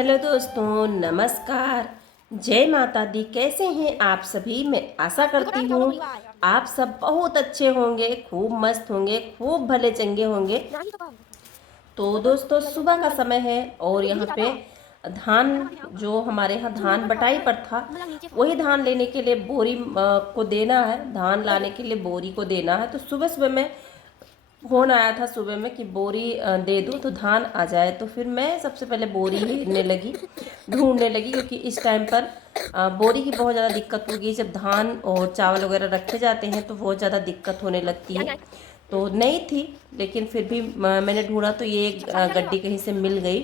Hello दोस्तों, नमस्कार। जय माता दी। कैसे हैं आप सभी? मैं आशा करती हूँ आप सब बहुत अच्छे होंगे, खूब मस्त होंगे, खूब भले चंगे होंगे। तो दोस्तों, सुबह का समय है और यहाँ पे धान, जो हमारे यहाँ धान बटाई पर था, वही धान लेने के लिए बोरी को देना है। धान लाने के लिए बोरी को देना है। तो सुबह सुबह मैं फोन आया था सुबह में कि बोरी दे दो तो धान आ जाए। तो फिर मैं सबसे पहले बोरी लेने लगी, ढूंढने लगी, क्योंकि इस टाइम पर बोरी की बहुत ज़्यादा दिक्कत होगी। जब धान और चावल वगैरह रखे जाते हैं तो बहुत ज़्यादा दिक्कत होने लगती है। तो नहीं थी, लेकिन फिर भी मैंने ढूंढा तो ये एक गड्डी कहीं से मिल गई।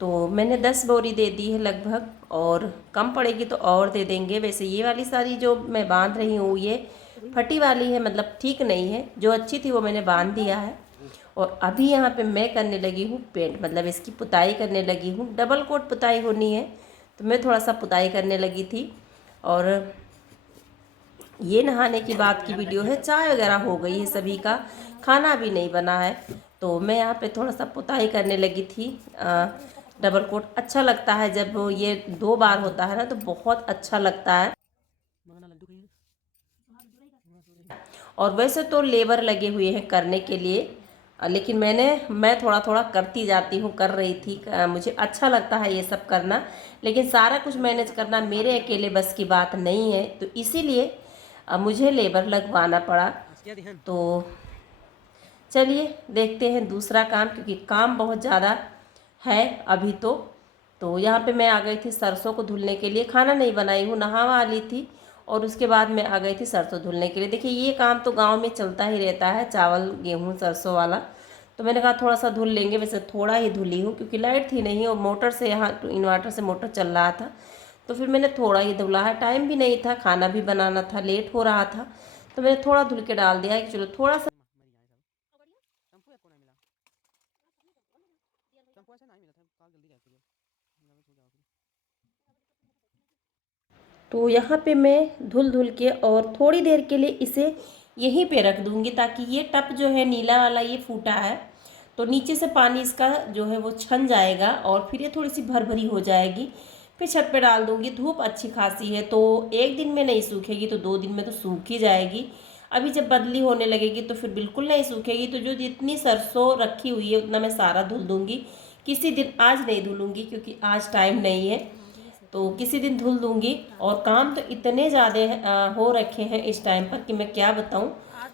तो मैंने 10 बोरी दे दी है लगभग, और कम पड़ेगी तो और दे देंगे। वैसे ये वाली साड़ी जो मैं बांध रही हूँ ये फटी वाली है, मतलब ठीक नहीं है। जो अच्छी थी वो मैंने बांध दिया है। और अभी यहाँ पे मैं करने लगी हूँ पेंट, मतलब इसकी पुताई करने लगी हूँ। डबल कोट पुताई होनी है तो मैं थोड़ा सा पुताई करने लगी थी। और ये नहाने की बात की वीडियो है। चाय वगैरह हो गई है सभी का, खाना भी नहीं बना है। तो मैं यहाँ पे थोड़ा सा पुताई करने लगी थी। डबल कोट अच्छा लगता है जब ये 2 बार होता है ना, तो बहुत अच्छा लगता है। और वैसे तो लेबर लगे हुए हैं करने के लिए, लेकिन मैं थोड़ा थोड़ा करती जाती हूँ, कर रही थी। मुझे अच्छा लगता है ये सब करना, लेकिन सारा कुछ मैनेज करना मेरे अकेले बस की बात नहीं है। तो इसीलिए मुझे लेबर लगवाना पड़ा। तो चलिए देखते हैं दूसरा काम, क्योंकि काम बहुत ज़्यादा है अभी तो यहाँ पे मैं आ गई थी सरसों को धुलने के लिए। खाना नहीं बनाई हूँ, नहावा ली थी और उसके बाद मैं आ गई थी सरसों धुलने के लिए। देखिए ये काम तो गांव में चलता ही रहता है, चावल गेहूँ सरसों वाला। तो मैंने कहा थोड़ा सा धुल लेंगे। वैसे थोड़ा ही धुली हूँ क्योंकि लाइट थी नहीं, और मोटर से यहाँ इन्वर्टर से मोटर चल रहा था, तो फिर मैंने थोड़ा ही धुला है। टाइम भी नहीं था, खाना भी बनाना था, लेट हो रहा था, तो मैंने थोड़ा धुल के डाल दिया कि चलो थोड़ा सा। तो यहाँ पे मैं धुल धुल के और थोड़ी देर के लिए इसे यहीं पे रख दूँगी, ताकि ये टप जो है नीला वाला ये फूटा है, तो नीचे से पानी इसका जो है वो छन जाएगा और फिर ये थोड़ी सी भरभरी हो जाएगी। फिर छत पे डाल दूँगी। धूप अच्छी खासी है, तो एक दिन में नहीं सूखेगी तो 2 दिन में तो सूख ही जाएगी। अभी जब बदली होने लगेगी तो फिर बिल्कुल नहीं सूखेगी। तो जो जितनी सरसों रखी हुई है उतना मैं सारा धुल दूँगी। किसी दिन, आज नहीं धुलूँगी क्योंकि आज टाइम नहीं है, तो किसी दिन धुल दूंगी। और काम तो इतने ज़्यादा हो रखे हैं इस टाइम पर कि मैं क्या बताऊं।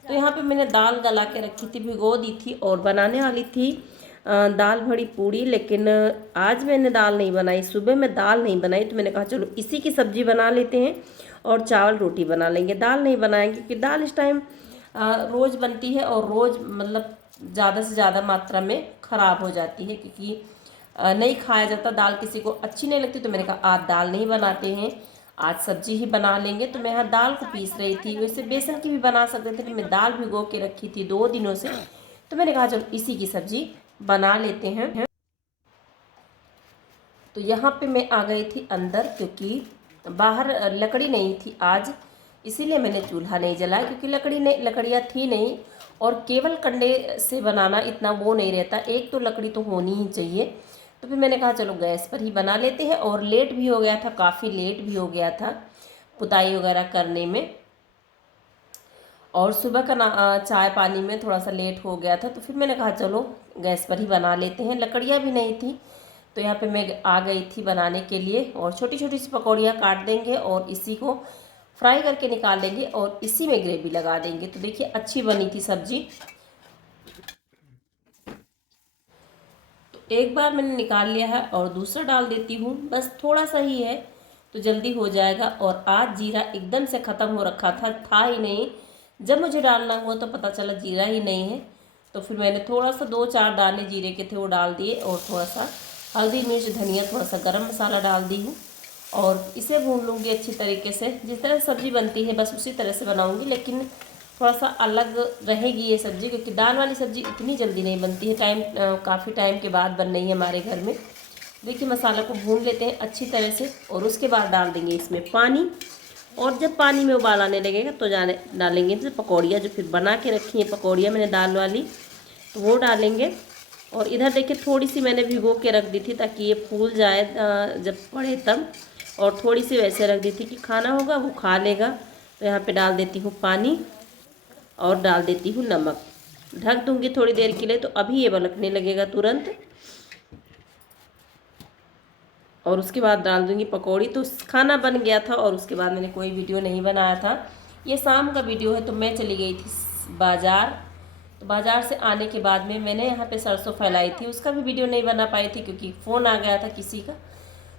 तो यहाँ पे मैंने दाल गला के रखी थी, भिगो दी थी, और बनाने वाली थी दाल भरी पूड़ी। लेकिन आज मैंने दाल नहीं बनाई, सुबह में दाल नहीं बनाई, तो मैंने कहा चलो इसी की सब्जी बना लेते हैं और चावल रोटी बना लेंगे। दाल नहीं बनाएंगे क्योंकि दाल इस टाइम रोज़ बनती है और रोज़ मतलब ज़्यादा से ज़्यादा मात्रा में ख़राब हो जाती है, क्योंकि नहीं खाया जाता। दाल किसी को अच्छी नहीं लगती, तो मैंने कहा आज दाल नहीं बनाते हैं, आज सब्जी ही बना लेंगे। तो मैं यहाँ दाल को पीस रही थी। वैसे बेसन की भी बना सकते थे, मैं दाल भिगो के रखी थी 2 दिनों से, तो मैंने कहा चलो इसी की सब्जी बना लेते हैं। तो यहाँ पे मैं आ गई थी अंदर, क्योंकि बाहर लकड़ी नहीं थी आज, इसीलिए मैंने चूल्हा नहीं जलाया, क्योंकि लकड़ियाँ थी नहीं। और केवल कंडे से बनाना इतना वो नहीं रहता, एक तो लकड़ी तो होनी ही चाहिए। तो फिर मैंने कहा चलो गैस पर ही बना लेते हैं। और लेट भी हो गया था, काफ़ी लेट भी हो गया था पुताई वगैरह करने में, और सुबह का चाय पानी में थोड़ा सा लेट हो गया था। तो फिर मैंने कहा चलो गैस पर ही बना लेते हैं। लकड़ियाँ भी नहीं थी, तो यहाँ पे मैं आ गई थी बनाने के लिए। और छोटी छोटी सी पकौड़ियाँ काट देंगे और इसी को फ्राई करके निकाल देंगे और इसी में ग्रेवी लगा देंगे। तो देखिए अच्छी बनी थी सब्जी। तो एक बार मैंने निकाल लिया है और दूसरा डाल देती हूँ, बस थोड़ा सा ही है तो जल्दी हो जाएगा। और आज जीरा एकदम से ख़त्म हो रखा था ही नहीं। जब मुझे डालना हुआ तो पता चला जीरा ही नहीं है, तो फिर मैंने थोड़ा सा 2-4 दाने जीरे के थे वो डाल दिए, और थोड़ा सा हल्दी मिर्च धनिया, थोड़ा सा गरम मसाला डाल दी हूँ। और इसे भून लूँगी अच्छी तरीके से। जिस तरह सब्ज़ी बनती है बस उसी तरह से बनाऊँगी, लेकिन थोड़ा सा अलग रहेगी ये सब्ज़ी, क्योंकि दाल वाली सब्ज़ी इतनी जल्दी नहीं बनती है। काफ़ी टाइम के बाद बन रही है हमारे घर में। देखिए मसाला को भून लेते हैं अच्छी तरह से, और उसके बाद डाल देंगे इसमें पानी। और जब पानी में उबाल आने लगेगा तो डालेंगे जैसे पकौड़ियाँ, जो फिर बना के रखी हैं पकौड़ियाँ मैंने दाल वाली, तो वो डालेंगे। और इधर देखिए थोड़ी सी मैंने भिगो के रख दी थी ताकि ये फूल जाए जब पड़े तब, और थोड़ी सी वैसे रख दी थी कि खाना होगा वो खा लेगा। तो यहाँ पे डाल देती हूँ पानी और डाल देती हूँ नमक, ढक दूँगी थोड़ी देर के लिए, तो अभी ये बलकने लगेगा तुरंत। और उसके बाद डाल दूँगी पकौड़ी। तो खाना बन गया था और उसके बाद मैंने कोई वीडियो नहीं बनाया था। ये शाम का वीडियो है। तो मैं चली गई थी बाज़ार। तो बाज़ार से आने के बाद में मैंने यहाँ पे सरसों फैलाई थी, उसका भी वीडियो नहीं बना पाई थी क्योंकि फ़ोन आ गया था किसी का,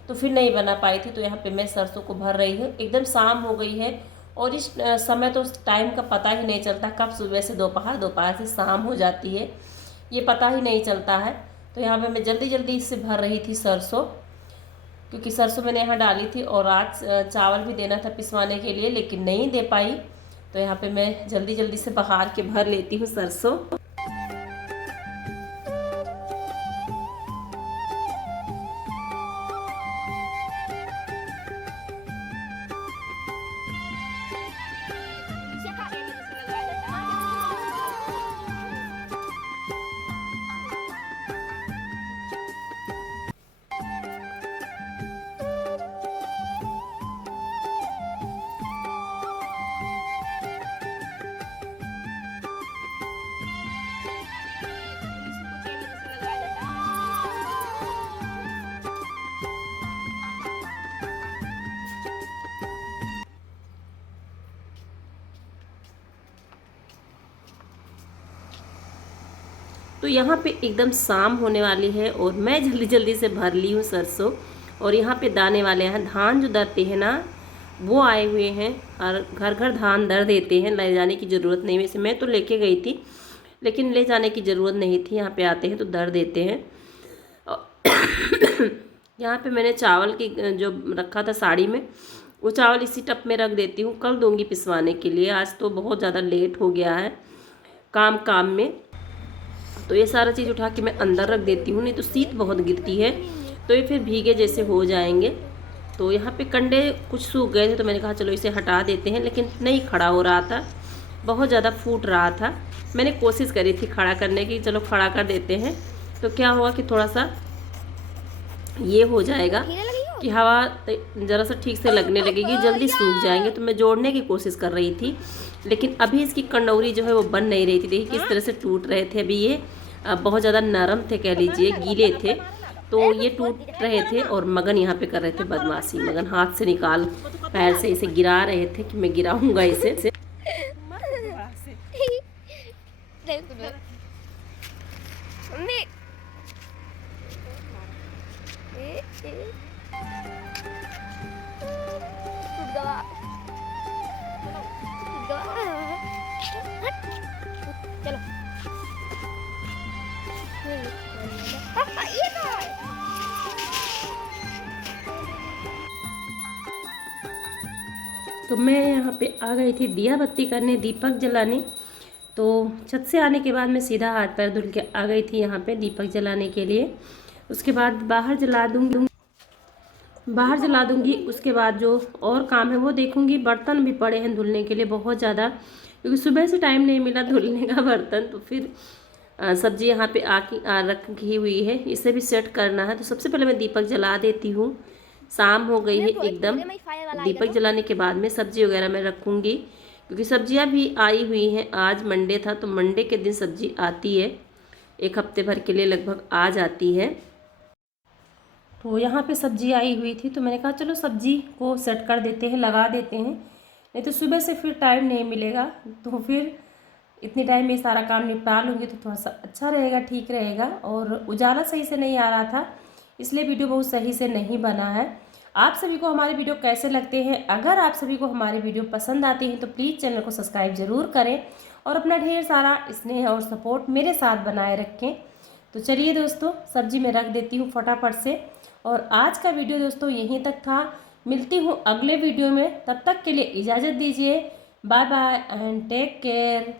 तो फिर नहीं बना पाई थी। तो यहाँ पे मैं सरसों को भर रही हूँ। एकदम शाम हो गई है और इस समय तो टाइम का पता ही नहीं चलता, कब सुबह से दोपहर, दोपहर से शाम हो जाती है, ये पता ही नहीं चलता है। तो यहाँ पे मैं जल्दी जल्दी इससे भर रही थी सरसों, क्योंकि सरसों मैंने यहाँ डाली थी और आज चावल भी देना था पिसवाने के लिए, लेकिन नहीं दे पाई। तो यहाँ पे मैं जल्दी जल्दी से बहार के भर लेती हूँ सरसों। तो यहाँ पे एकदम शाम होने वाली है और मैं जल्दी जल्दी से भर ली हूँ सरसों। और यहाँ पे दाने वाले हैं, धान जो दरते हैं ना वो आए हुए हैं, और घर घर धान दर देते हैं, ले जाने की ज़रूरत नहीं। वैसे मैं तो लेके गई थी लेकिन ले जाने की ज़रूरत नहीं थी, यहाँ पे आते हैं तो दर देते हैं। यहाँ पे मैंने चावल की जो रखा था साड़ी में, वो चावल इसी टप में रख देती हूँ, कल दूँगी पिसवाने के लिए। आज तो बहुत ज़्यादा लेट हो गया है काम में। तो ये सारा चीज़ उठा के मैं अंदर रख देती हूँ, नहीं तो शीत बहुत गिरती है, तो ये फिर भीगे जैसे हो जाएंगे। तो यहाँ पे कंडे कुछ सूख गए थे तो मैंने कहा चलो इसे हटा देते हैं, लेकिन नहीं खड़ा हो रहा था, बहुत ज़्यादा फूट रहा था। मैंने कोशिश करी थी खड़ा करने की, चलो खड़ा कर देते हैं। तो क्या हुआ कि थोड़ा सा ये हो जाएगा कि हवा ज़रा सा ठीक से लगने लगेगी, जल्दी सूख जाएंगे। तो मैं जोड़ने की कोशिश कर रही थी, लेकिन अभी इसकी कंडौरी जो है वो बन नहीं रही थी। देखिए किस तरह से टूट रहे थे। अभी ये बहुत ज़्यादा नरम थे, कह लीजिए गीले थे, तो ये टूट रहे थे। और मगन यहाँ पे कर रहे थे बदमाशी, मगन हाथ से निकाल पैर से इसे गिरा रहे थे कि मैं गिराऊंगा इसे। तो मैं यहाँ पे आ गई थी दिया बत्ती करने, दीपक जलाने। तो छत से आने के बाद मैं सीधा हाथ पैर धुल के आ गई थी यहाँ पे दीपक जलाने के लिए। उसके बाद बाहर जला दूँगी। उसके बाद जो और काम है वो देखूँगी। बर्तन भी पड़े हैं धुलने के लिए बहुत ज़्यादा, क्योंकि सुबह से टाइम नहीं मिला धुलने का बर्तन। तो फिर सब्जी यहाँ पे रखी हुई है, इसे भी सेट करना है। तो सबसे पहले मैं दीपक जला देती हूँ। शाम हो गई है एकदम। दीपक जलाने के बाद में सब्जी वगैरह मैं रखूँगी, क्योंकि सब्जियाँ भी आई हुई हैं। आज मंडे था तो मंडे के दिन सब्जी आती है, एक हफ्ते भर के लिए लगभग आ जाती है। तो यहाँ पे सब्जी आई हुई थी तो मैंने कहा चलो सब्जी को सेट कर देते हैं, लगा देते हैं, नहीं तो सुबह से फिर टाइम नहीं मिलेगा। तो फिर इतने टाइम में सारा काम निपटा लूँगी तो थोड़ा सा अच्छा रहेगा, ठीक रहेगा। और उजाला सही से नहीं आ रहा था, इसलिए वीडियो बहुत सही से नहीं बना है। आप सभी को हमारे वीडियो कैसे लगते हैं? अगर आप सभी को हमारे वीडियो पसंद आते हैं तो प्लीज़ चैनल को सब्सक्राइब ज़रूर करें और अपना ढेर सारा स्नेह और सपोर्ट मेरे साथ बनाए रखें। तो चलिए दोस्तों, सब्जी में रख देती हूँ फटाफट से। और आज का वीडियो दोस्तों यहीं तक था। मिलती हूँ अगले वीडियो में, तब तक के लिए इजाज़त दीजिए। Bye bye and take care.